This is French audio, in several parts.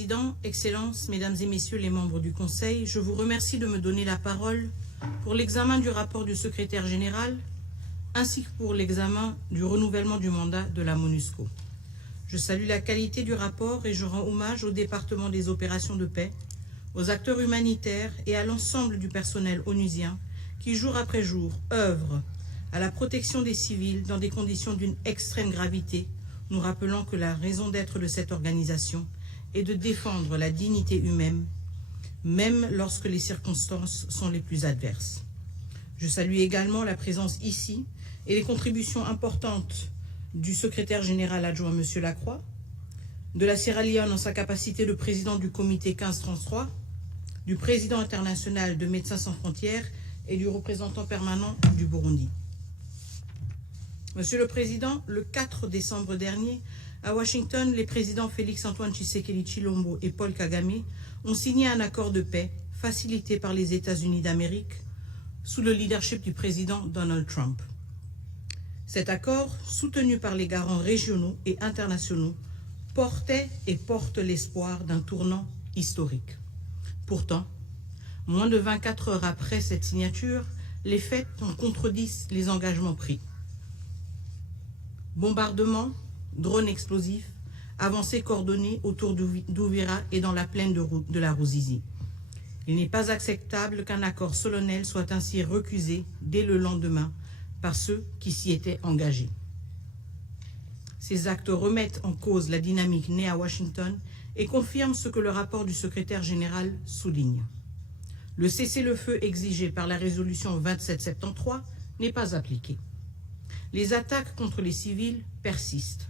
Président, Excellences, Mesdames et Messieurs les membres du Conseil, je vous remercie de me donner la parole pour l'examen du rapport du secrétaire général ainsi que pour l'examen du renouvellement du mandat de la MONUSCO. Je salue la qualité du rapport et je rends hommage au département des opérations de paix, aux acteurs humanitaires et à l'ensemble du personnel onusien qui, jour après jour, œuvrent à la protection des civils dans des conditions d'une extrême gravité, nous rappelant que la raison d'être de cette organisation est de défendre la dignité humaine, même lorsque les circonstances sont les plus adverses. Je salue également la présence ici et les contributions importantes du secrétaire général adjoint M. Lacroix, de la Sierra Leone en sa capacité de président du comité 1533, du président international de Médecins sans frontières et du représentant permanent du Burundi. Monsieur le Président, le 4 décembre dernier, à Washington, les présidents Félix-Antoine Tshisekedi Tshilombo et Paul Kagame ont signé un accord de paix facilité par les États-Unis d'Amérique sous le leadership du président Donald Trump. Cet accord, soutenu par les garants régionaux et internationaux, portait et porte l'espoir d'un tournant historique. Pourtant, moins de 24 heures après cette signature, les faits en contredisent les engagements pris. Bombardements, drones explosifs, avancées coordonnées autour d'Ouvira et dans la plaine de la Ruzizi. Il n'est pas acceptable qu'un accord solennel soit ainsi recusé dès le lendemain par ceux qui s'y étaient engagés. Ces actes remettent en cause la dynamique née à Washington et confirment ce que le rapport du secrétaire général souligne. Le cessez-le-feu exigé par la résolution 2773 n'est pas appliqué. Les attaques contre les civils persistent.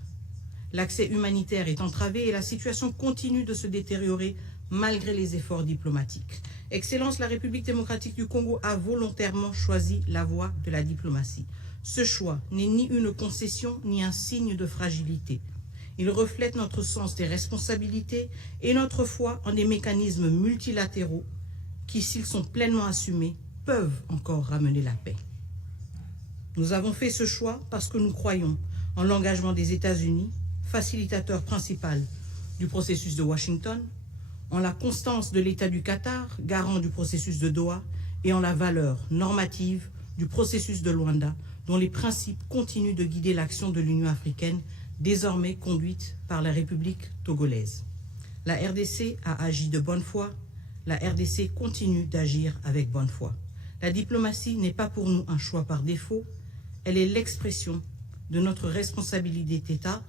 L'accès humanitaire est entravé et la situation continue de se détériorer malgré les efforts diplomatiques. Excellence, la République démocratique du Congo a volontairement choisi la voie de la diplomatie. Ce choix n'est ni une concession ni un signe de fragilité. Il reflète notre sens des responsabilités et notre foi en des mécanismes multilatéraux qui, s'ils sont pleinement assumés, peuvent encore ramener la paix. Nous avons fait ce choix parce que nous croyons en l'engagement des États-Unis, facilitateur principal du processus de Washington, en la constance de l'État du Qatar, garant du processus de Doha, et en la valeur normative du processus de Luanda, dont les principes continuent de guider l'action de l'Union africaine, désormais conduite par la République togolaise. La RDC a agi de bonne foi, la RDC continue d'agir avec bonne foi. La diplomatie n'est pas pour nous un choix par défaut, elle est l'expression de notre responsabilité d'État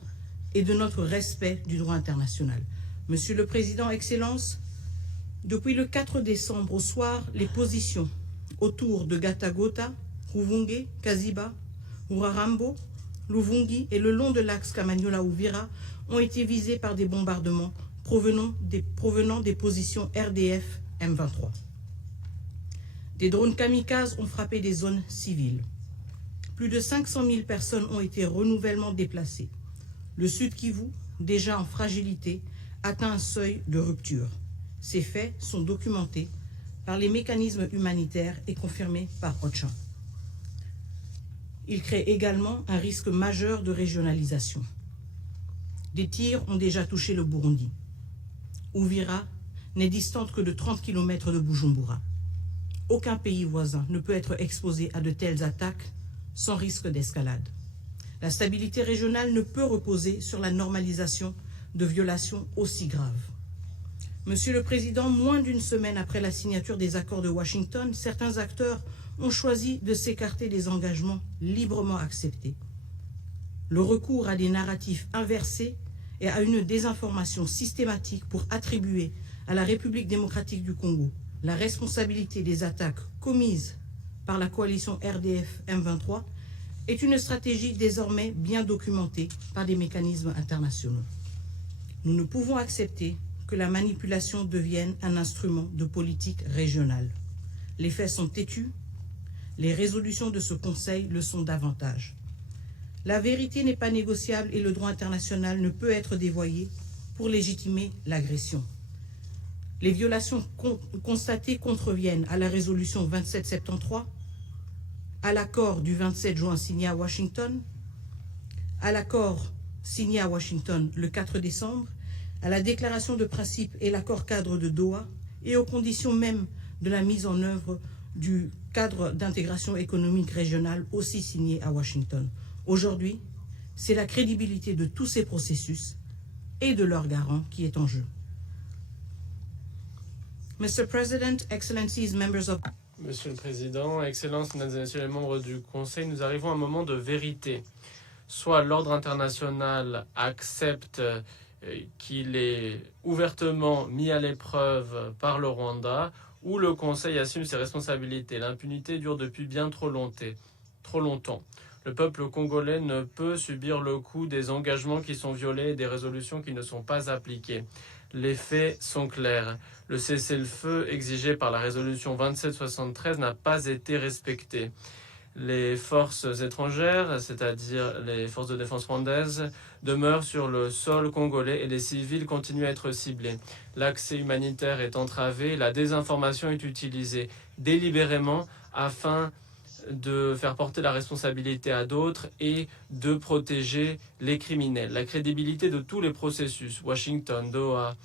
et de notre respect du droit international. Monsieur le Président, Excellences, depuis le 4 décembre au soir, les positions autour de Gatagota, Ruvunge, Kaziba, Urarambo, Luvungi et le long de l'axe Kamanyola-Uvira ont été visées par des bombardements provenant des positions RDF M23. Des drones kamikazes ont frappé des zones civiles. Plus de 500 000 personnes ont été renouvellement déplacées. Le Sud Kivu, déjà en fragilité, atteint un seuil de rupture. Ces faits sont documentés par les mécanismes humanitaires et confirmés par OCHA. Ils créent également un risque majeur de régionalisation. Des tirs ont déjà touché le Burundi. Uvira n'est distante que de 30 km de Bujumbura. Aucun pays voisin ne peut être exposé à de telles attaques sans risque d'escalade. La stabilité régionale ne peut reposer sur la normalisation de violations aussi graves. Monsieur le Président, moins d'une semaine après la signature des accords de Washington, certains acteurs ont choisi de s'écarter des engagements librement acceptés. Le recours à des narratifs inversés et à une désinformation systématique pour attribuer à la République démocratique du Congo la responsabilité des attaques commises par la coalition RDF M23 est une stratégie désormais bien documentée par des mécanismes internationaux. Nous ne pouvons accepter que la manipulation devienne un instrument de politique régionale. Les faits sont têtus, les résolutions de ce Conseil le sont davantage. La vérité n'est pas négociable et le droit international ne peut être dévoyé pour légitimer l'agression. Les violations constatées contreviennent à la résolution 2773, à l'accord du 27 juin signé à Washington, à l'accord signé à Washington le 4 décembre, à la déclaration de principe et l'accord cadre de Doha et aux conditions même de la mise en œuvre du cadre d'intégration économique régionale aussi signé à Washington. Aujourd'hui, c'est la crédibilité de tous ces processus et de leurs garants qui est en jeu. Mr. President, Excellencies, members of... Monsieur le Président, Excellences, Mesdames et Messieurs les membres du Conseil, nous arrivons à un moment de vérité. Soit l'ordre international accepte qu'il est ouvertement mis à l'épreuve par le Rwanda, ou le Conseil assume ses responsabilités. L'impunité dure depuis bien trop longtemps. Le peuple congolais ne peut subir le coup des engagements qui sont violés et des résolutions qui ne sont pas appliquées. Les faits sont clairs. Le cessez-le-feu exigé par la résolution 2773 n'a pas été respecté. Les forces étrangères, c'est-à-dire les forces de défense rwandaises, demeurent sur le sol congolais et les civils continuent à être ciblés. L'accès humanitaire est entravé, la désinformation est utilisée délibérément afin de faire porter la responsabilité à d'autres et de protéger les criminels. La crédibilité de tous les processus, Washington, Doha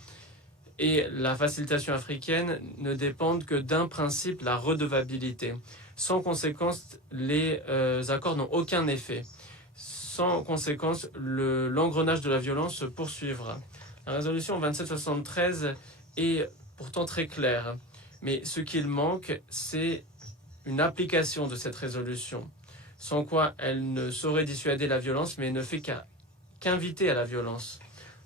et la facilitation africaine, ne dépendent que d'un principe, la redevabilité. Sans conséquence, les accords n'ont aucun effet. Sans conséquence, l'engrenage de la violence se poursuivra. La résolution 2773 est pourtant très claire, mais ce qu'il manque, c'est une application de cette résolution, sans quoi elle ne saurait dissuader la violence, mais ne fait qu'inviter à la violence.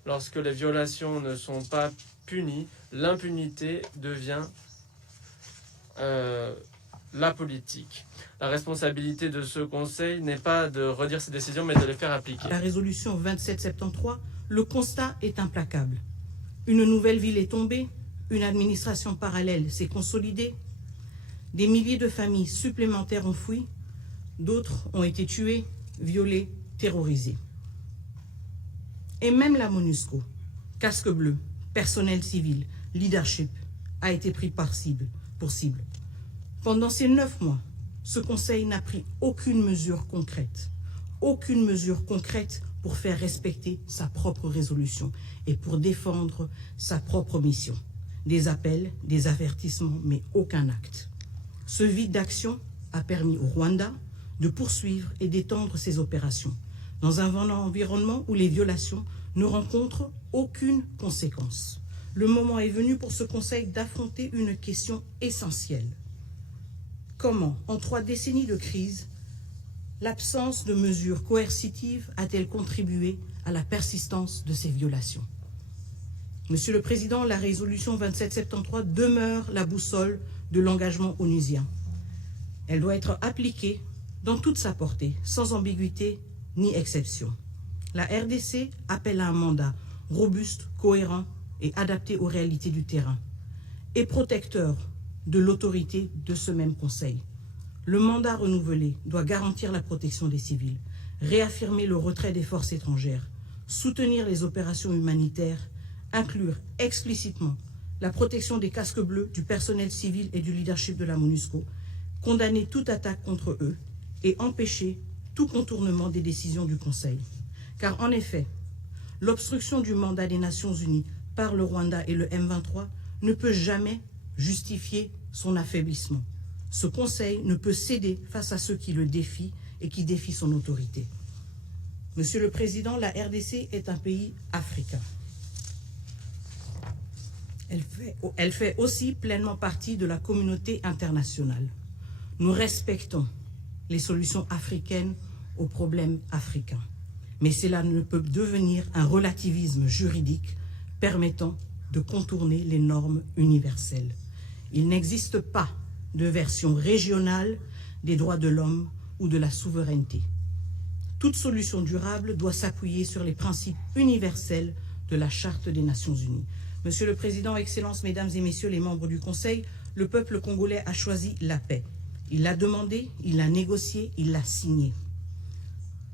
Lorsque les violations ne sont pas punies, l'impunité devient la politique. La responsabilité de ce Conseil n'est pas de redire ses décisions, mais de les faire appliquer. La résolution 2773, le constat est implacable. Une nouvelle ville est tombée, une administration parallèle s'est consolidée, des milliers de familles supplémentaires ont fui, d'autres ont été tuées, violées, terrorisées. Et même la MONUSCO, casque bleu, personnel civil, leadership, a été pris pour cible. Pendant ces 9 mois, ce Conseil n'a pris aucune mesure concrète pour faire respecter sa propre résolution et pour défendre sa propre mission. Des appels, des avertissements, mais aucun acte. Ce vide d'action a permis au Rwanda de poursuivre et d'étendre ses opérations dans un environnement où les violations ne rencontrent aucune conséquence. Le moment est venu pour ce Conseil d'affronter une question essentielle. Comment, en 3 décennies de crise, l'absence de mesures coercitives a-t-elle contribué à la persistance de ces violations? Monsieur le Président, la résolution 2773 demeure la boussole de l'engagement onusien. Elle doit être appliquée dans toute sa portée, sans ambiguïté ni exception. La RDC appelle à un mandat robuste, cohérent et adapté aux réalités du terrain, et protecteur de l'autorité de ce même Conseil. Le mandat renouvelé doit garantir la protection des civils, réaffirmer le retrait des forces étrangères, soutenir les opérations humanitaires, inclure explicitement la protection des casques bleus, du personnel civil et du leadership de la MONUSCO, condamner toute attaque contre eux et empêcher tout contournement des décisions du Conseil. Car en effet, l'obstruction du mandat des Nations Unies par le Rwanda et le M23 ne peut jamais justifier son affaiblissement. Ce Conseil ne peut céder face à ceux qui le défient et qui défient son autorité. Monsieur le Président, la RDC est un pays africain. Elle fait aussi pleinement partie de la communauté internationale. Nous respectons les solutions africaines aux problèmes africains. Mais cela ne peut devenir un relativisme juridique permettant de contourner les normes universelles. Il n'existe pas de version régionale des droits de l'homme ou de la souveraineté. Toute solution durable doit s'appuyer sur les principes universels de la Charte des Nations Unies. Monsieur le Président, Excellences, Mesdames et Messieurs les membres du Conseil, le peuple congolais a choisi la paix. Il l'a demandée, il l'a négociée, il l'a signée.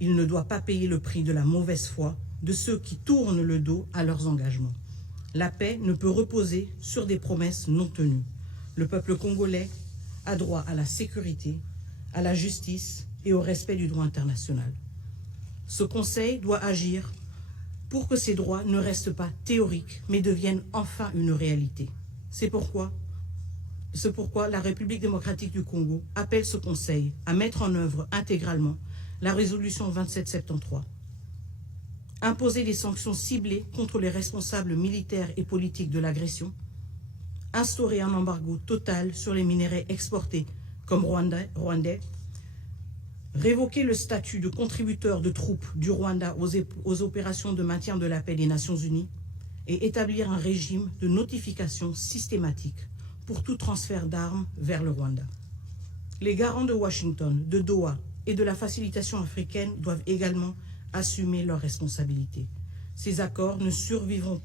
Il ne doit pas payer le prix de la mauvaise foi de ceux qui tournent le dos à leurs engagements. La paix ne peut reposer sur des promesses non tenues. Le peuple congolais a droit à la sécurité, à la justice et au respect du droit international. Ce Conseil doit agir pour que ces droits ne restent pas théoriques, mais deviennent enfin une réalité. C'est pourquoi la République démocratique du Congo appelle ce Conseil à mettre en œuvre intégralement la résolution 2773. Imposer des sanctions ciblées contre les responsables militaires et politiques de l'agression, instaurer un embargo total sur les minerais exportés comme rwandais, révoquer le statut de contributeur de troupes du Rwanda aux opérations de maintien de la paix des Nations Unies et établir un régime de notification systématique pour tout transfert d'armes vers le Rwanda. Les garants de Washington, de Doha et de la facilitation africaine doivent également assumer leurs responsabilités. Ces accords ne survivront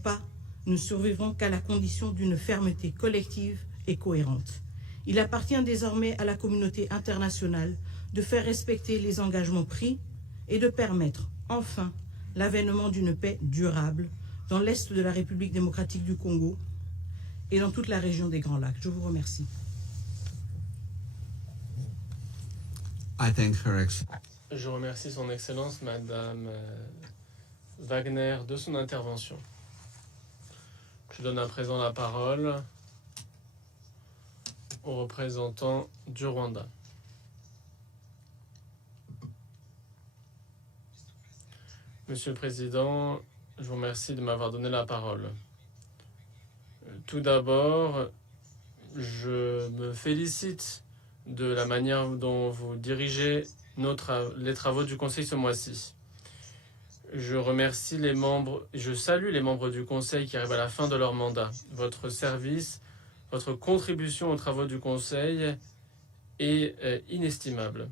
qu'à la condition d'une fermeté collective et cohérente. Il appartient désormais à la communauté internationale de faire respecter les engagements pris et de permettre enfin l'avènement d'une paix durable dans l'est de la République démocratique du Congo et dans toute la région des Grands Lacs. Je vous remercie. Je remercie son Excellence, Madame Wagner, de son intervention. Je donne à présent la parole au représentant du Rwanda. Monsieur le Président, je vous remercie de m'avoir donné la parole. Tout d'abord, je me félicite de la manière dont vous dirigez les travaux du Conseil ce mois-ci. Je salue les membres du Conseil qui arrivent à la fin de leur mandat. Votre service, votre contribution aux travaux du Conseil est inestimable.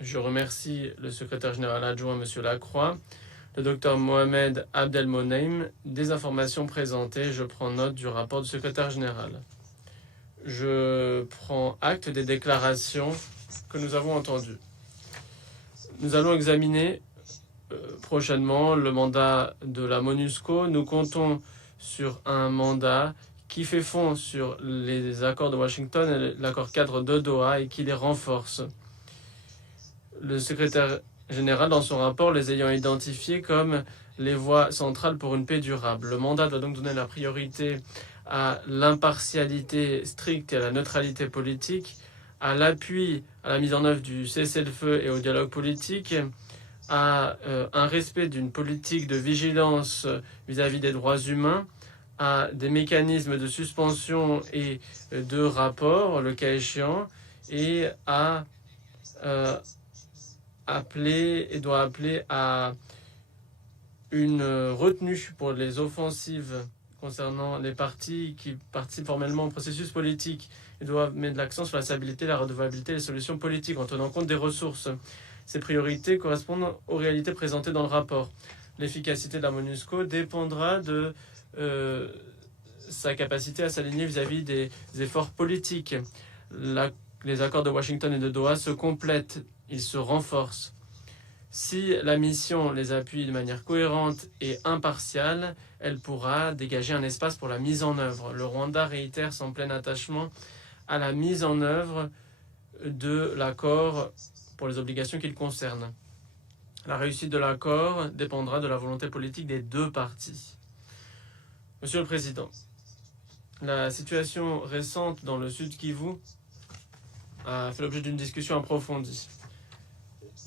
Je remercie le secrétaire général adjoint, M. Lacroix, le docteur Mohamed Abdelmoneim, des informations présentées. Je prends note du rapport du secrétaire général. Je prends acte des déclarations que nous avons entendues. Nous allons examiner prochainement le mandat de la MONUSCO. Nous comptons sur un mandat qui fait fond sur les accords de Washington et l'accord cadre de Doha et qui les renforce. Le secrétaire général, dans son rapport, les ayant identifiés comme les voies centrales pour une paix durable. Le mandat doit donc donner la priorité à l'impartialité stricte et à la neutralité politique, à l'appui à la mise en œuvre du cessez-le-feu et au dialogue politique, à un respect d'une politique de vigilance vis-à-vis des droits humains, à des mécanismes de suspension et de rapport, le cas échéant, et doit appeler à une retenue pour les offensives concernant les partis qui participent formellement au processus politique. Ils doivent mettre l'accent sur la stabilité, la redevabilité et les solutions politiques en tenant compte des ressources. Ces priorités correspondent aux réalités présentées dans le rapport. L'efficacité de la MONUSCO dépendra de sa capacité à s'aligner vis-à-vis des efforts politiques. Les accords de Washington et de Doha se complètent, ils se renforcent. Si la mission les appuie de manière cohérente et impartiale, elle pourra dégager un espace pour la mise en œuvre. Le Rwanda réitère son plein attachement à la mise en œuvre de l'accord pour les obligations qu'il concerne. La réussite de l'accord dépendra de la volonté politique des deux parties. Monsieur le Président, la situation récente dans le Sud Kivu a fait l'objet d'une discussion approfondie.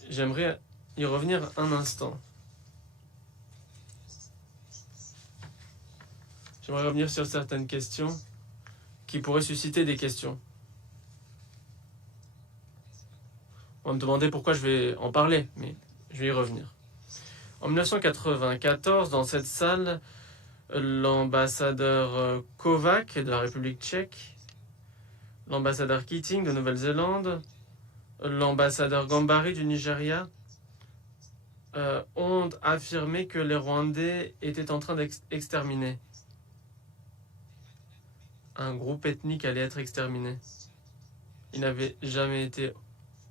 J'aimerais y revenir un instant. J'aimerais revenir sur certaines questions qui pourraient susciter des questions. On va me demander pourquoi je vais en parler, mais je vais y revenir. En 1994, dans cette salle, l'ambassadeur Kovac de la République tchèque, l'ambassadeur Keating de Nouvelle-Zélande, l'ambassadeur Gambari du Nigeria ont affirmé que les Rwandais étaient en train d'exterminer. Un groupe ethnique allait être exterminé. Ils n'avaient jamais été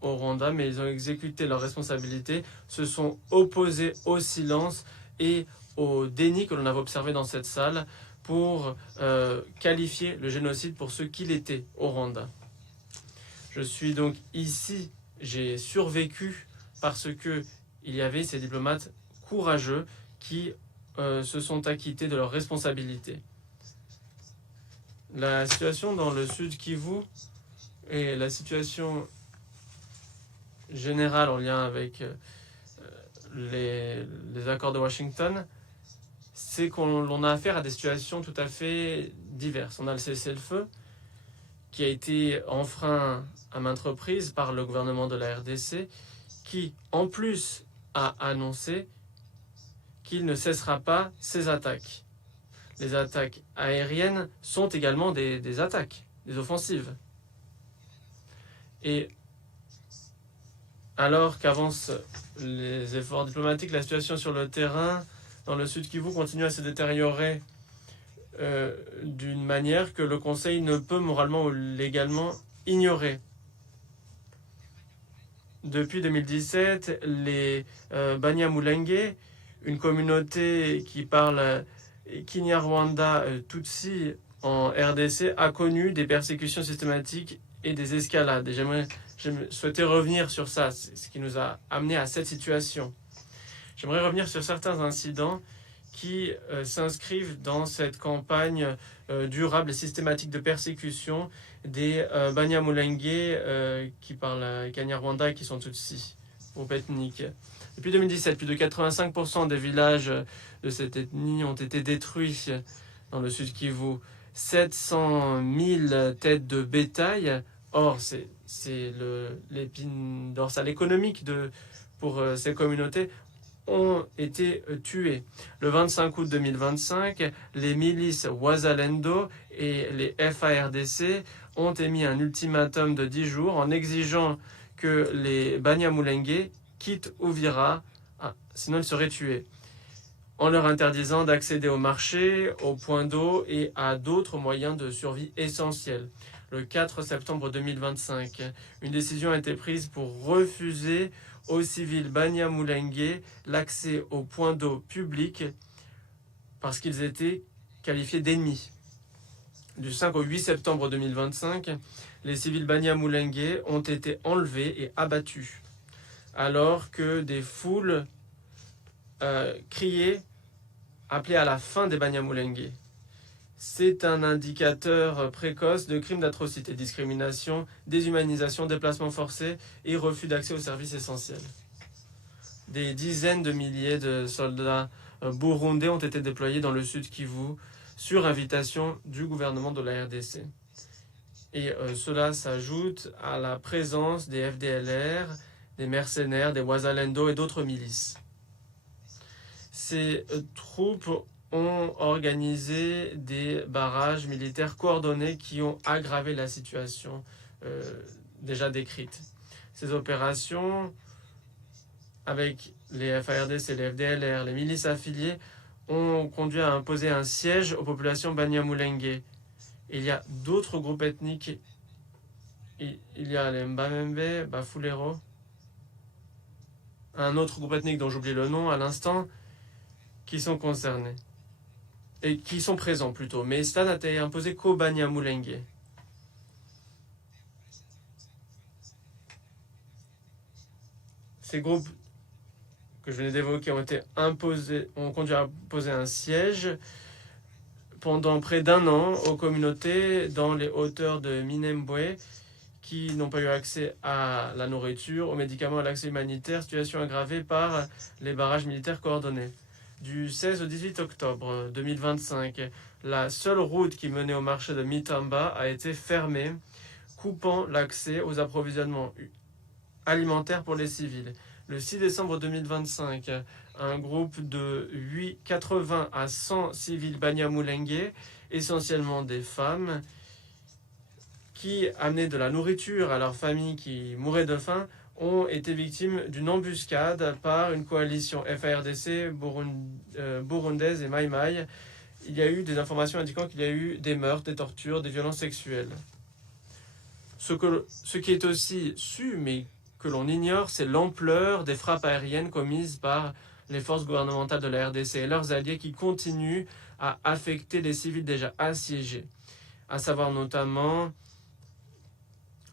au Rwanda, mais ils ont exécuté leurs responsabilités, se sont opposés au silence et au déni que l'on avait observé dans cette salle pour qualifier le génocide pour ce qu'il était au Rwanda. Je suis donc ici, j'ai survécu parce que il y avait ces diplomates courageux qui se sont acquittés de leurs responsabilités. La situation dans le sud Kivu et la situation générale en lien avec les accords de Washington, c'est qu'on a affaire à des situations tout à fait diverses. On a le cessez-le-feu qui a été enfreint à maintes reprises par le gouvernement de la RDC, qui, en plus, a annoncé qu'il ne cessera pas ses attaques. Les attaques aériennes sont également des attaques, des offensives. Et alors qu'avancent les efforts diplomatiques, la situation sur le terrain dans le sud Kivu continue à se détériorer d'une manière que le Conseil ne peut moralement ou légalement ignorer. Depuis 2017, les Banyamulenge, une communauté qui parle Kinyarwanda Tutsi en RDC, a connu des persécutions systématiques et des escalades. Et je souhaitais revenir sur ça, ce qui nous a amené à cette situation. J'aimerais revenir sur certains incidents qui s'inscrivent dans cette campagne durable et systématique de persécution des Banyamulenge qui parlent Kanyarwanda et qui sont Tutsi, groupe ethnique. Depuis 2017, plus de 85% des villages de cette ethnie ont été détruits dans le sud Kivu. 700 000 têtes de bétail, or c'est l'épine dorsale économique pour ces communautés, ont été tués. Le 25 août 2025, les milices Wazalendo et les FARDC ont émis un ultimatum de 10 jours en exigeant que les Banyamulenge quittent Uvira, sinon ils seraient tués, en leur interdisant d'accéder au marché, aux points d'eau et à d'autres moyens de survie essentiels. Le 4 septembre 2025, une décision a été prise pour refuser aux civils Banyamulenge l'accès aux points d'eau publics parce qu'ils étaient qualifiés d'ennemis. Du 5 au 8 septembre 2025, les civils Banyamulenge ont été enlevés et abattus, alors que des foules criaient, appelaient à la fin des Banyamulenge. C'est un indicateur précoce de crimes d'atrocité, discrimination, déshumanisation, déplacement forcé et refus d'accès aux services essentiels. Des dizaines de milliers de soldats burundais ont été déployés dans le sud Kivu sur invitation du gouvernement de la RDC. Et cela s'ajoute à la présence des FDLR, des mercenaires, des Wazalendo et d'autres milices. Ces troupes ont organisé des barrages militaires coordonnés qui ont aggravé la situation déjà décrite. Ces opérations, avec les FARDC, les FDLR, les milices affiliées, ont conduit à imposer un siège aux populations Banyamulenge. Il y a d'autres groupes ethniques. Il y a les Mbamembe, Bafulero, un autre groupe ethnique dont j'oublie le nom à l'instant, qui sont concernés. Et qui sont présents plutôt. Mais cela n'a été imposé qu'aux Banyamulenge. Ces groupes que je venais d'évoquer ont conduit à imposer un siège pendant près d'un an aux communautés dans les hauteurs de Minembwe qui n'ont pas eu accès à la nourriture, aux médicaments, à l'accès humanitaire, situation aggravée par les barrages militaires coordonnés. Du 16 au 18 octobre 2025, la seule route qui menait au marché de Mitamba a été fermée, coupant l'accès aux approvisionnements alimentaires pour les civils. Le 6 décembre 2025, un groupe de 80 à 100 civils Banyamulenge, essentiellement des femmes, qui amenaient de la nourriture à leurs familles qui mouraient de faim, ont été victimes d'une embuscade par une coalition FARDC, burundaise et Mai Mai. Il y a eu des informations indiquant qu'il y a eu des meurtres, des tortures, des violences sexuelles. Ce qui est aussi su, mais que l'on ignore, c'est l'ampleur des frappes aériennes commises par les forces gouvernementales de la RDC et leurs alliés qui continuent à affecter les civils déjà assiégés, à savoir notamment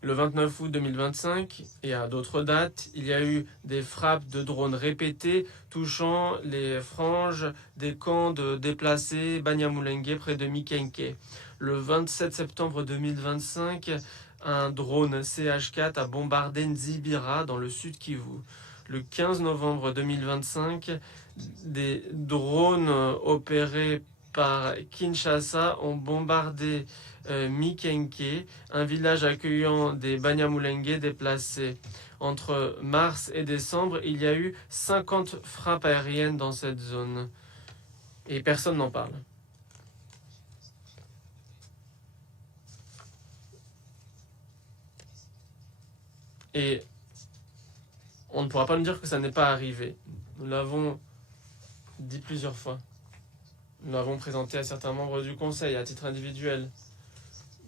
Le 29 août 2025 et à d'autres dates, il y a eu des frappes de drones répétées touchant les franges des camps de déplacés Banyamulenge près de Mikenke. Le 27 septembre 2025, un drone CH-4 a bombardé Nzibira dans le sud Kivu. Le 15 novembre 2025, des drones opérés par Kinshasa ont bombardé Mikenke, un village accueillant des Banyamulenge déplacés. Entre mars et décembre, il y a eu 50 frappes aériennes dans cette zone. Et personne n'en parle. Et on ne pourra pas nous dire que ça n'est pas arrivé. Nous l'avons dit plusieurs fois. Nous l'avons présenté à certains membres du Conseil à titre individuel.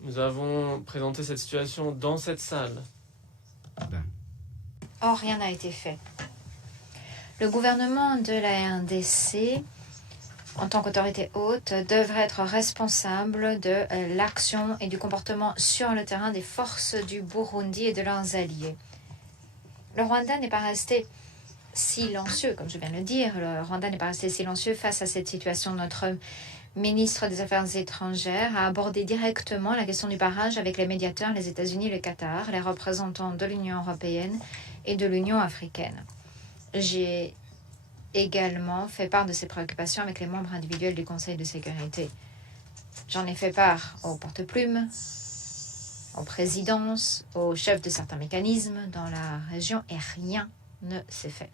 Nous avons présenté cette situation dans cette salle. Or, rien n'a été fait. Le gouvernement de la RDC, en tant qu'autorité haute, devrait être responsable de l'action et du comportement sur le terrain des forces du Burundi et de leurs alliés. Le Rwanda n'est pas resté silencieux, comme je viens de le dire. Le Rwanda n'est pas resté silencieux face à cette situation. Notre ministre des Affaires étrangères a abordé directement la question du barrage avec les médiateurs, les États-Unis, le Qatar, les représentants de l'Union européenne et de l'Union africaine. J'ai également fait part de ces préoccupations avec les membres individuels du Conseil de sécurité. J'en ai fait part aux porte-plumes, aux présidences, aux chefs de certains mécanismes dans la région et rien ne s'est fait.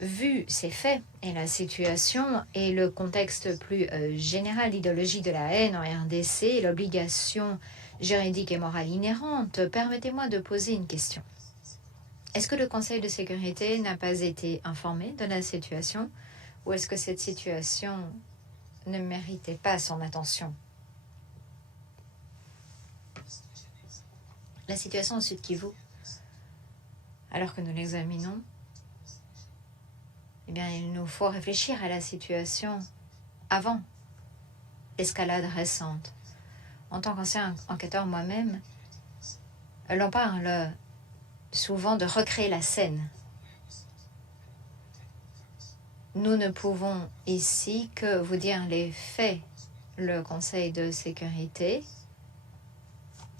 Vu ces faits et la situation et le contexte plus général, l'idéologie de la haine en RDC et l'obligation juridique et morale inhérente, permettez-moi de poser une question. Est-ce que le Conseil de sécurité n'a pas été informé de la situation ou est-ce que cette situation ne méritait pas son attention? La situation au Sud Kivu, alors que nous l'examinons, eh bien, il nous faut réfléchir à la situation avant l'escalade récente. En tant qu'ancien enquêteur moi-même, l'on parle souvent de recréer la scène. Nous ne pouvons ici que vous dire les faits. Le Conseil de sécurité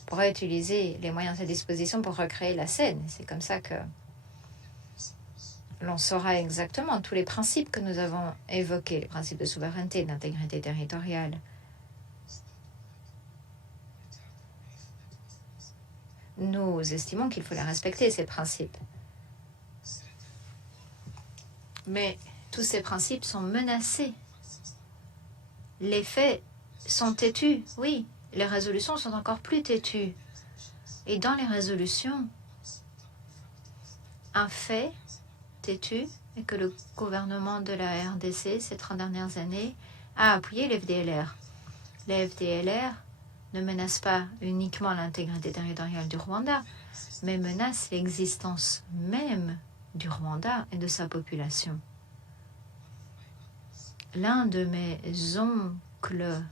pourrait utiliser les moyens à sa disposition pour recréer la scène. C'est comme ça que l'on saura exactement tous les principes que nous avons évoqués, les principes de souveraineté, d'intégrité territoriale. Nous estimons qu'il faut les respecter, ces principes. Mais tous ces principes sont menacés. Les faits sont têtus, oui. Les résolutions sont encore plus têtues. Et dans les résolutions, un fait têtu est que le gouvernement de la RDC, ces 30 dernières années, a appuyé les FDLR. Les FDLR ne menacent pas uniquement l'intégrité territoriale du Rwanda, mais menacent l'existence même du Rwanda et de sa population. L'un de mes oncles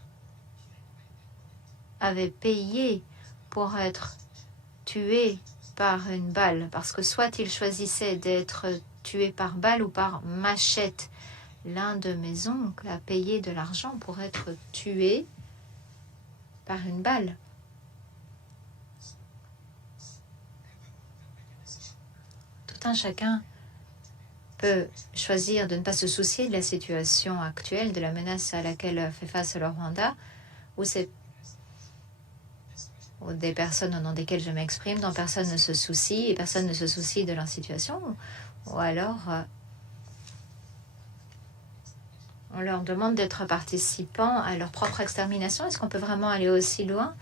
avait payé pour être tué par une balle, parce que soit il choisissait d'être tué par balle ou par machette. L'un de mes oncles a payé de l'argent pour être tué par une balle. Tout un chacun peut choisir de ne pas se soucier de la situation actuelle, de la menace à laquelle fait face le Rwanda, ou des personnes au nom desquelles je m'exprime, dont personne ne se soucie et personne ne se soucie de leur situation, ou alors on leur demande d'être participants à leur propre extermination. Est-ce qu'on peut vraiment aller aussi loin?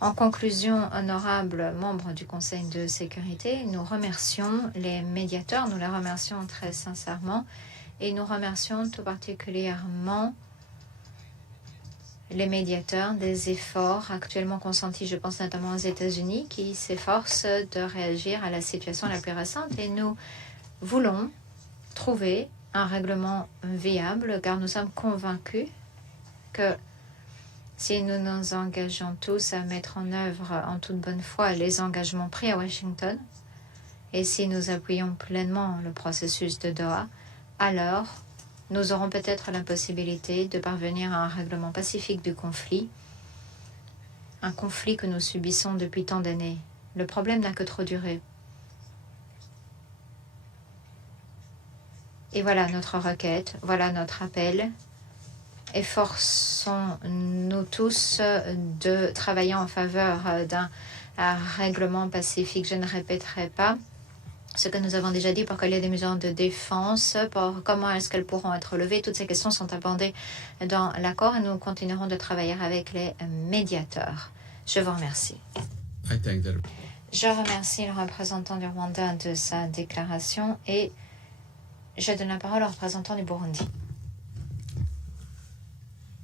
En conclusion, honorables membres du Conseil de sécurité, nous remercions les médiateurs, nous les remercions très sincèrement et nous remercions tout particulièrement les médiateurs des efforts actuellement consentis, je pense notamment aux États-Unis, qui s'efforcent de réagir à la situation la plus récente. Et nous voulons trouver un règlement viable, car nous sommes convaincus que Si nous nous engageons tous à mettre en œuvre en toute bonne foi les engagements pris à Washington, et si nous appuyons pleinement le processus de Doha, alors nous aurons peut-être la possibilité de parvenir à un règlement pacifique du conflit, un conflit que nous subissons depuis tant d'années. Le problème n'a que trop duré. Et voilà notre requête, voilà notre appel. Efforçons-nous tous de travailler en faveur d'un règlement pacifique. Je ne répéterai pas ce que nous avons déjà dit pour qu'il y ait des mesures de défense, pour comment est-ce qu'elles pourront être levées. Toutes ces questions sont abordées dans l'accord et nous continuerons de travailler avec les médiateurs. Je vous remercie. Je remercie le représentant du Rwanda de sa déclaration et je donne la parole au représentant du Burundi.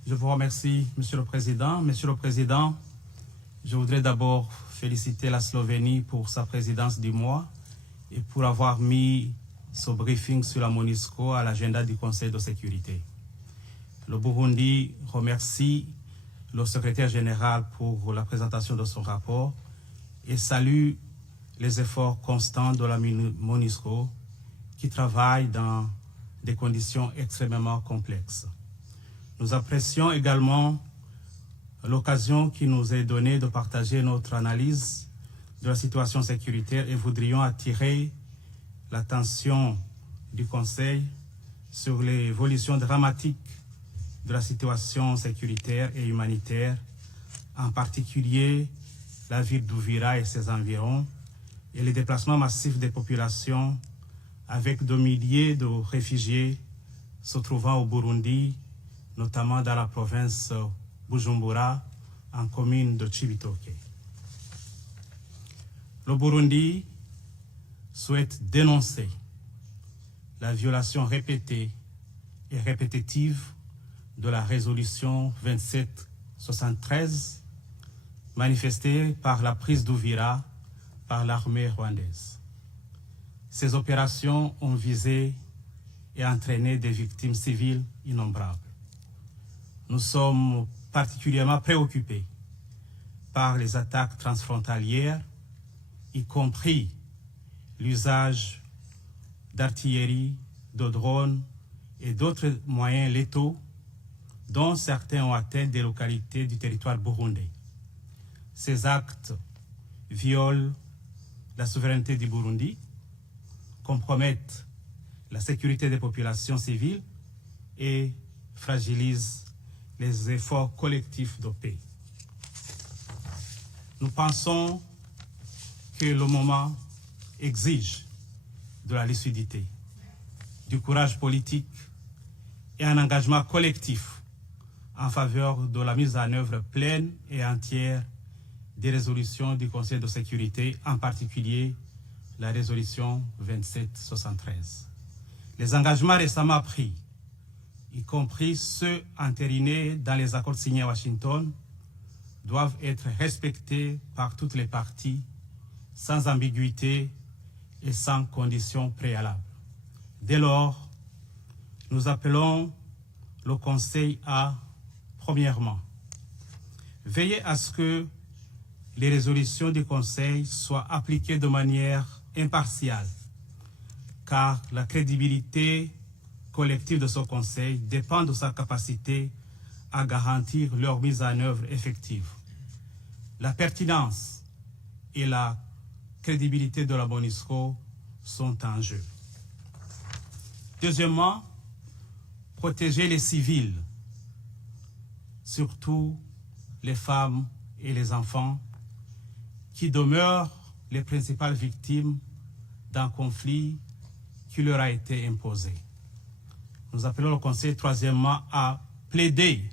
Je vous remercie, Monsieur le Président. Monsieur le Président, je voudrais d'abord féliciter la Slovénie pour sa présidence du mois et pour avoir mis ce briefing sur la MONUSCO à l'agenda du Conseil de sécurité. Le Burundi remercie le secrétaire général pour la présentation de son rapport et salue les efforts constants de la MONUSCO qui travaille dans des conditions extrêmement complexes. Nous apprécions également l'occasion qui nous est donnée de partager notre analyse de la situation sécuritaire et voudrions attirer l'attention du Conseil sur l'évolution dramatique de la situation sécuritaire et humanitaire, en particulier la ville d'Uvira et ses environs, et les déplacements massifs des populations avec de milliers de réfugiés se trouvant au Burundi, notamment dans la province Bujumbura, en commune de Cibitoke. Le Burundi souhaite dénoncer la violation répétée et répétitive de la résolution 2773 manifestée par la prise d'Uvira par l'armée rwandaise. Ces opérations ont visé et entraîné des victimes civiles innombrables. Nous sommes particulièrement préoccupés par les attaques transfrontalières, y compris l'usage d'artillerie, de drones et d'autres moyens létaux dont certains ont atteint des localités du territoire burundais. Ces actes violent la souveraineté du Burundi, compromettent la sécurité des populations civiles et fragilisent les efforts collectifs de paix. Nous pensons que le moment exige de la lucidité, du courage politique et un engagement collectif en faveur de la mise en œuvre pleine et entière des résolutions du Conseil de sécurité, en particulier la résolution 2773. Les engagements récemment pris, y compris ceux entérinés dans les accords signés à Washington, doivent être respectés par toutes les parties, sans ambiguïté et sans conditions préalables. Dès lors, nous appelons le Conseil à, premièrement, veiller à ce que les résolutions du Conseil soient appliquées de manière impartiale, car la crédibilité collective de ce Conseil dépend de sa capacité à garantir leur mise en œuvre effective. La pertinence et la crédibilité de la MONUSCO sont en jeu. Deuxièmement, protéger les civils, surtout les femmes et les enfants, qui demeurent les principales victimes d'un conflit qui leur a été imposé. Nous appelons le Conseil, troisièmement, à plaider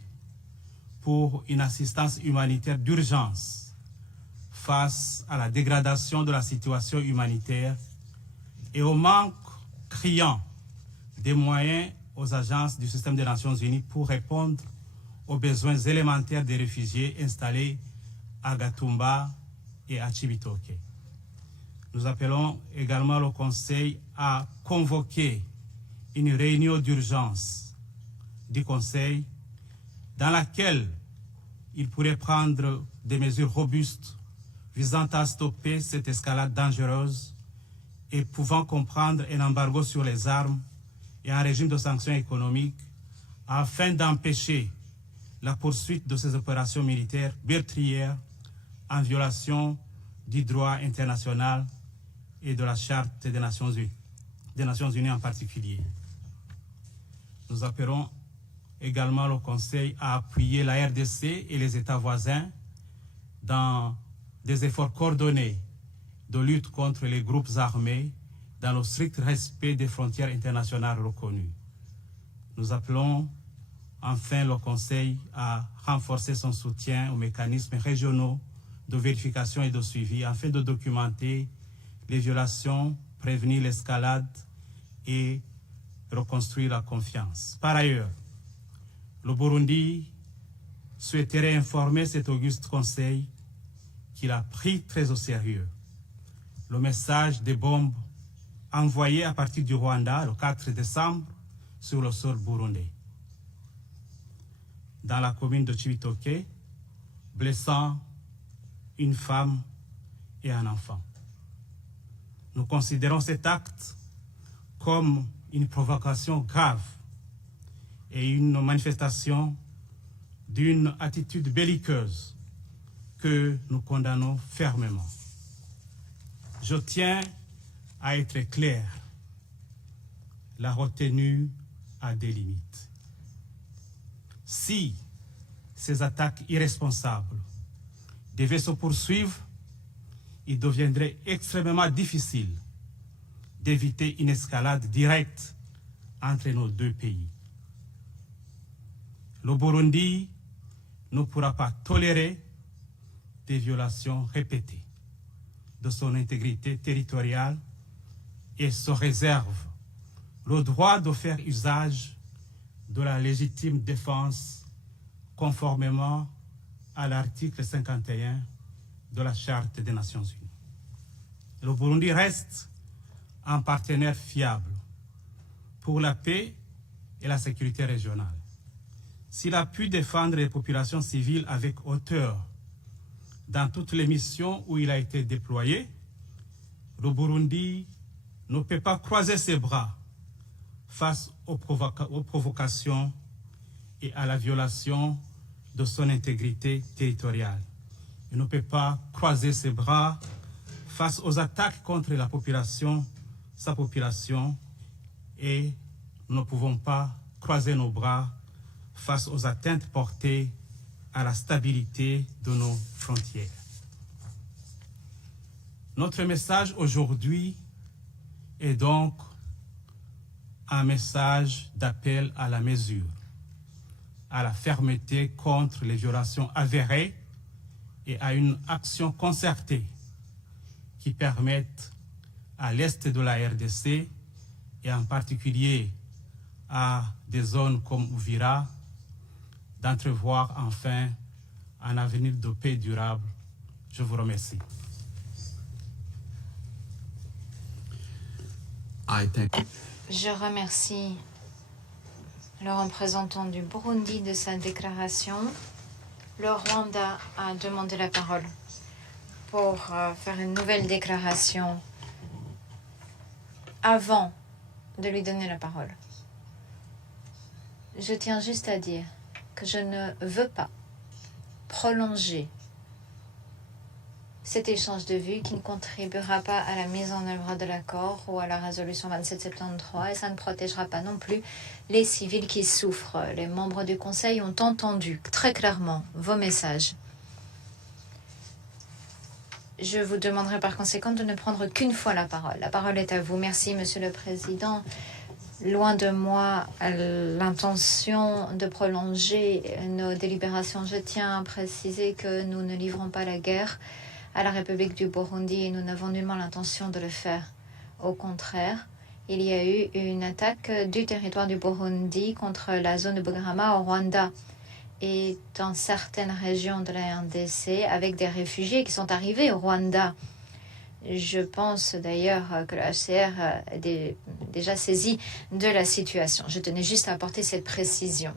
pour une assistance humanitaire d'urgence face à la dégradation de la situation humanitaire et au manque criant des moyens aux agences du système des Nations Unies pour répondre aux besoins élémentaires des réfugiés installés à Gatumba et à Cibitoke. Nous appelons également le Conseil à convoquer une réunion d'urgence du Conseil dans laquelle il pourrait prendre des mesures robustes visant à stopper cette escalade dangereuse et pouvant comprendre un embargo sur les armes et un régime de sanctions économiques afin d'empêcher la poursuite de ces opérations militaires meurtrières en violation du droit international et de la Charte des Nations Unies en particulier. Nous appelons également le Conseil à appuyer la RDC et les États voisins dans des efforts coordonnés de lutte contre les groupes armés dans le strict respect des frontières internationales reconnues. Nous appelons enfin le Conseil à renforcer son soutien aux mécanismes régionaux de vérification et de suivi afin de documenter les violations, prévenir l'escalade et reconstruire la confiance. Par ailleurs, le Burundi souhaiterait informer cet auguste Conseil qu'il a pris très au sérieux le message des bombes envoyées à partir du Rwanda le 4 décembre sur le sol burundais, dans la commune de Chibitoke, blessant une femme et un enfant. Nous considérons cet acte comme une provocation grave et une manifestation d'une attitude belliqueuse que nous condamnons fermement. Je tiens à être clair, la retenue a des limites. Si ces attaques irresponsables devaient se poursuivre, il deviendrait extrêmement difficile d'éviter une escalade directe entre nos deux pays. Le Burundi ne pourra pas tolérer des violations répétées de son intégrité territoriale et se réserve le droit de faire usage de la légitime défense conformément à l'article 51 de la Charte des Nations Unies. Le Burundi reste un partenaire fiable pour la paix et la sécurité régionale. S'il a pu défendre les populations civiles avec hauteur dans toutes les missions où il a été déployé, le Burundi ne peut pas croiser ses bras face aux provocations et à la violation de son intégrité territoriale. Il ne peut pas croiser ses bras face aux attaques contre la population, sa population, et nous ne pouvons pas croiser nos bras face aux atteintes portées à la stabilité de nos frontières. Notre message aujourd'hui est donc un message d'appel à la mesure, à la fermeté contre les violations avérées et à une action concertée qui permette à l'est de la RDC et en particulier à des zones comme Uvira d'entrevoir enfin un avenir de paix durable. Je vous remercie. Je remercie le représentant du Burundi de sa déclaration. Le Rwanda a demandé la parole pour faire une nouvelle déclaration avant de lui donner la parole. Je tiens juste à dire que je ne veux pas prolonger cet échange de vues qui ne contribuera pas à la mise en œuvre de l'accord ou à la résolution 2773 et ça ne protégera pas non plus les civils qui souffrent. Les membres du Conseil ont entendu très clairement vos messages. Je vous demanderai par conséquent de ne prendre qu'une fois la parole. La parole est à vous. Merci, Monsieur le Président. Loin de moi l'intention de prolonger nos délibérations. Je tiens à préciser que nous ne livrons pas la guerre à la République du Burundi et nous n'avons nullement l'intention de le faire. Au contraire, il y a eu une attaque du territoire du Burundi contre la zone de Bugarama au Rwanda et dans certaines régions de la RDC avec des réfugiés qui sont arrivés au Rwanda. Je pense d'ailleurs que le HCR est déjà saisi de la situation. Je tenais juste à apporter cette précision.